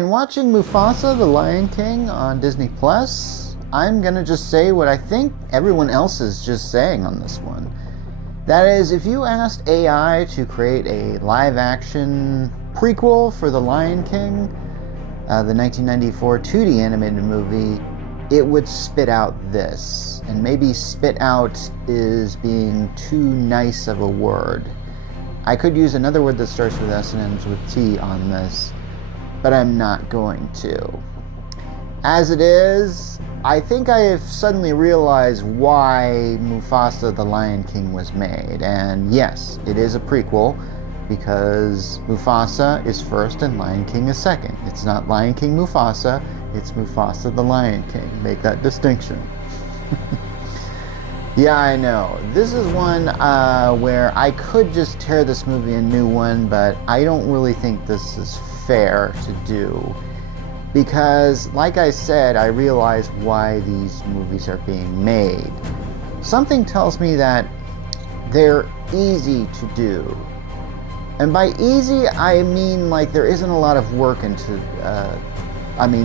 In watching Mufasa, the Lion King on Disney Plus, I'm gonna just say what I think everyone else is just saying on this one. That is, if you asked AI to create a live-action prequel for The Lion King, the 1994 2D animated movie, it would spit out this. And maybe spit out is being too nice of a word. I could use another word that starts with S and ends with T on this, but I'm not going to. As it is, I think I have suddenly realized why Mufasa the Lion King was made. And yes, it is a prequel because Mufasa is first and Lion King is second. It's not Lion King Mufasa, it's Mufasa the Lion King. Make that distinction. Yeah, I know. This is one where I could just tear this movie a new one, but I don't really think this is fair to do. Because, like I said, I realize why these movies are being made. Something tells me that they're easy to do. And by easy, I mean like there isn't a lot of work into...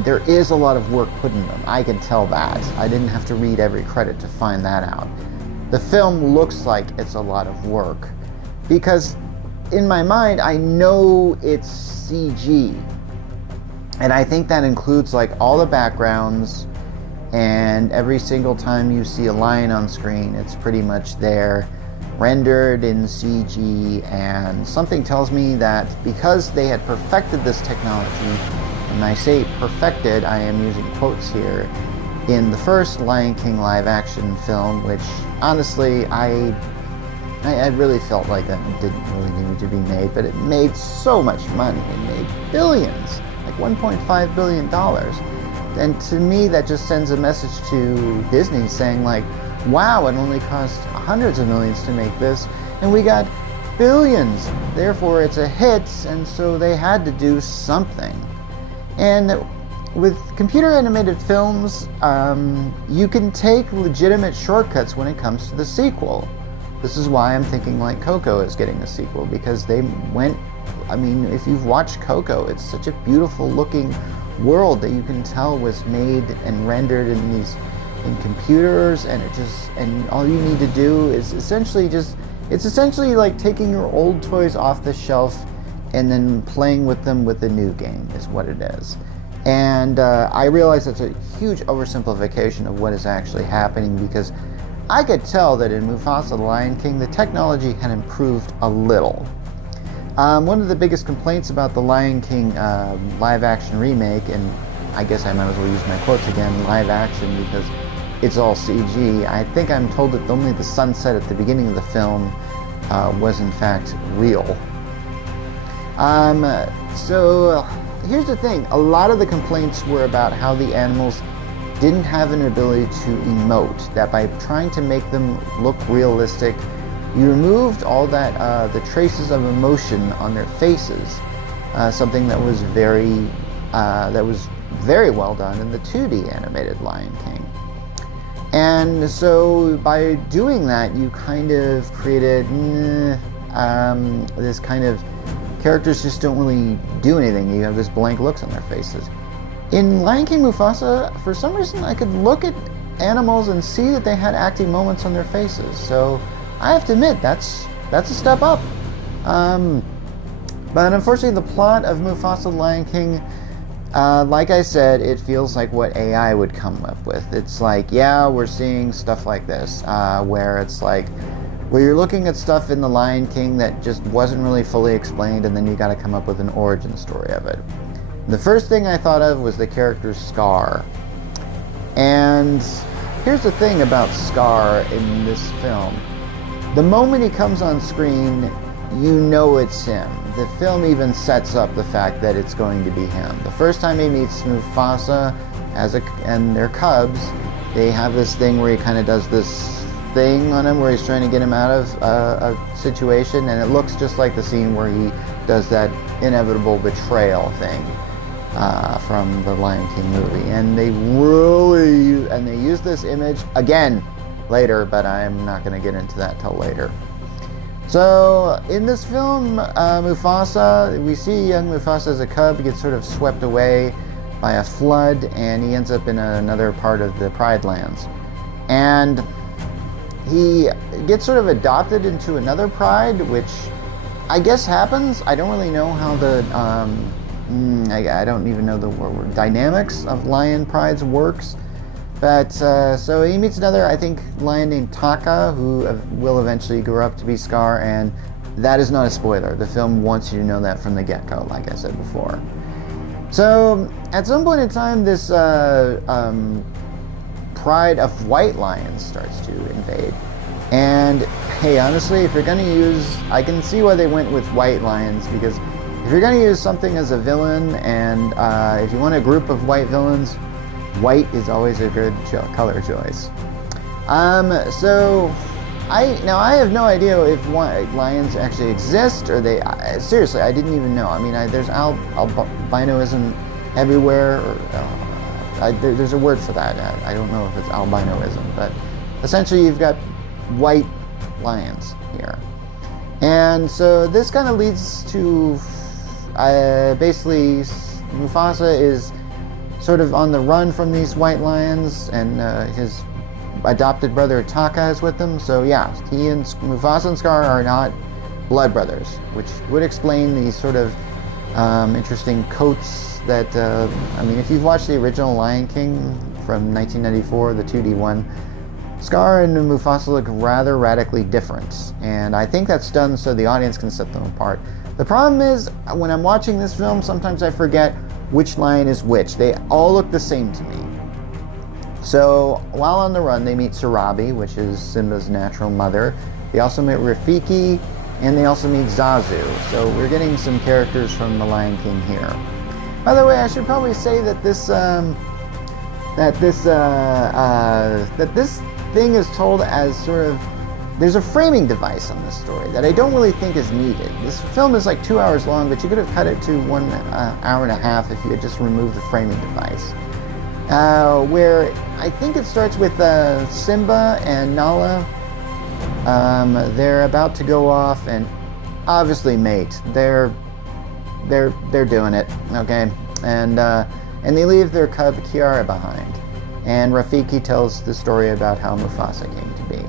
there is a lot of work put in them. I can tell that. I didn't have to read every credit to find that out. The film looks like it's a lot of work. Because in my mind, I know it's CG. And I think that includes like all the backgrounds, and every single time you see a lion on screen, it's pretty much there, rendered in CG. And something tells me that because they had perfected this technology, and I say perfected, I am using quotes here, in the first Lion King live action film, which honestly I really felt like that didn't really need to be made, but it made so much money. It made billions, like $1.5 billion. And to me, that just sends a message to Disney saying like, wow, it only cost hundreds of millions to make this, and we got billions. Therefore, it's a hit, and so they had to do something. And with computer animated films, you can take legitimate shortcuts when it comes to the sequel. This is why I'm thinking like Coco is getting a sequel, because they went, if you've watched Coco, it's such a beautiful looking world that you can tell was made and rendered in computers, and and all you need to do is essentially like taking your old toys off the shelf and then playing with them with the new game is what it is. And I realize that's a huge oversimplification of what is actually happening, because I could tell that in Mufasa the Lion King, the technology had improved a little. One of the biggest complaints about the Lion King live-action remake, and I guess I might as well use my quotes again, live action, because it's all CG. I think I'm told that only the sunset at the beginning of the film was in fact real. So here's the thing. A lot of the complaints were about how the animals didn't have an ability to emote, that by trying to make them look realistic, you removed all that the traces of emotion on their faces, something that was very well done in the 2D animated Lion King. And so by doing that, you kind of created this kind of characters just don't really do anything. You have this blank looks on their faces. In Lion King Mufasa, for some reason, I could look at animals and see that they had acting moments on their faces. So I have to admit, that's a step up. But unfortunately, the plot of Mufasa the Lion King, like I said, it feels like what AI would come up with. It's like, yeah, we're seeing stuff like this, where it's like, where you're looking at stuff in The Lion King that just wasn't really fully explained, and then you got to come up with an origin story of it. The first thing I thought of was the character Scar. And here's the thing about Scar in this film. The moment he comes on screen, you know it's him. The film even sets up the fact that it's going to be him. The first time he meets Mufasa and their cubs, they have this thing where he kind of does this thing on him where he's trying to get him out of a situation, and it looks just like the scene where he does that inevitable betrayal thing from the Lion King movie. And they use this image again later, but I'm not going to get into that till later. So in this film, Mufasa, we see young Mufasa as a cub gets sort of swept away by a flood, and he ends up in another part of the Pride Lands. And he gets sort of adopted into another pride, which I guess happens. I don't really know how the I don't even know the dynamics of lion prides works. But so he meets another, I think, lion named Taka, who will eventually grow up to be Scar, and that is not a spoiler. The film wants you to know that from the get-go, like I said before. So at some point in time, this pride of white lions starts to invade. And hey, honestly, if you're going to use, I can see why they went with white lions, because if you're going to use something as a villain, and if you want a group of white villains, white is always a good color choice. So I have no idea if white lions actually exist, or they seriously, I didn't even know. I mean, there's albinoism everywhere, or there's a word for that. I don't know if it's albinoism, but essentially you've got white lions here. And so this kind of leads to basically Mufasa is sort of on the run from these white lions, and his adopted brother Taka is with them. So yeah, he and Mufasa and Scar are not blood brothers, which would explain these sort of interesting coats that, I mean, if you've watched the original Lion King from 1994, the 2D one, Scar and Mufasa look rather radically different, and I think that's done so the audience can set them apart. The problem is, when I'm watching this film, sometimes I forget which lion is which. They all look the same to me. So while on the run, they meet Sarabi, which is Simba's natural mother. They also meet Rafiki, and they also meet Zazu. So we're getting some characters from The Lion King here. By the way, I should probably say that this thing is told as sort of, there's a framing device on this story that I don't really think is needed. This film is like 2 hours long, but you could have cut it to 1 hour and a half if you had just removed the framing device. Where I think it starts with Simba and Nala. They're about to go off and obviously mate. They're doing it, okay? And they leave their cub Kiara behind. And Rafiki tells the story about how Mufasa came to be.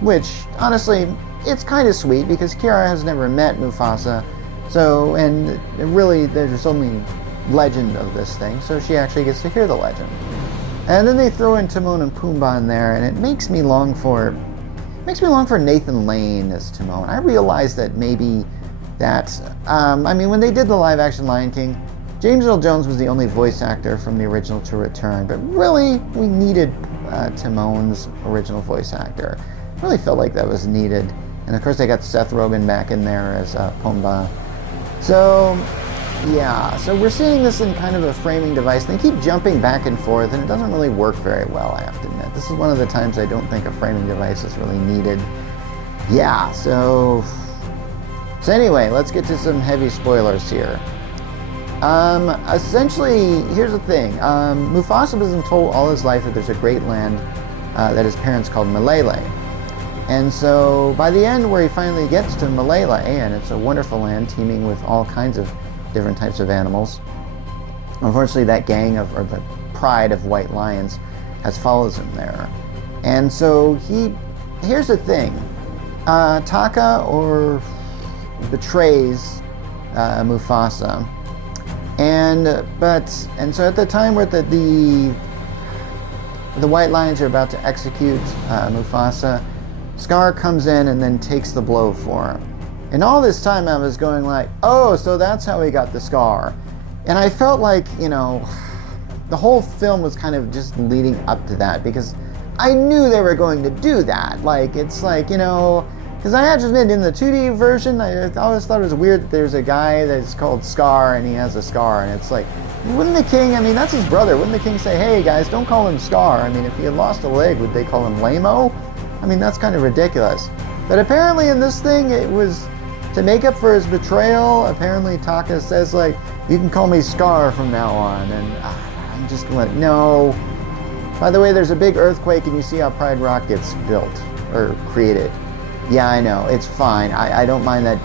Which, honestly, it's kind of sweet because Kiara has never met Mufasa. So, and really, there's only legend of this thing, so she actually gets to hear the legend. And then they throw in Timon and Pumbaa in there, and it makes me long for Nathan Lane as Timon. I realized that maybe that, I mean, when they did the live-action Lion King, James Earl Jones was the only voice actor from the original to return, but really, we needed Timon's original voice actor. I really felt like that was needed. And of course, they got Seth Rogen back in there as Pumbaa. So, yeah, so we're seeing this in kind of a framing device. They keep jumping back and forth, and it doesn't really work very well, I have to admit. This is one of the times I don't think a framing device is really needed. Yeah, so anyway, let's get to some heavy spoilers here. Essentially, here's the thing. Mufasa has been told all his life that there's a great land that his parents called Malele. And so by the end, where he finally gets to Malele, and it's a wonderful land teeming with all kinds of different types of animals, unfortunately that gang of, or the pride of white lions follows him there. And so here's the thing. Taka betrays Mufasa. And so at the time where the white lions are about to execute Mufasa, Scar comes in and then takes the blow for him. And all this time I was going like, oh, so that's how he got the scar. And I felt like, you know, the whole film was kind of just leading up to that, because I knew they were going to do that. Like, it's like, you know, because I have to admit, in the 2D version, I always thought it was weird that there's a guy that's called Scar and he has a scar. And it's like, wouldn't the king, I mean, that's his brother. Wouldn't the king say, hey guys, don't call him Scar? I mean, if he had lost a leg, would they call him Lame-O? I mean, that's kind of ridiculous. But apparently in this thing, it was to make up for his betrayal. Apparently Taka says, like, you can call me Scar from now on. And I'm just going, no. By the way, there's a big earthquake and you see how Pride Rock gets built or created. Yeah, I know. It's fine. I don't mind that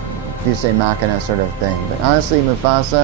Duse Machina sort of thing. But honestly, Mufasa,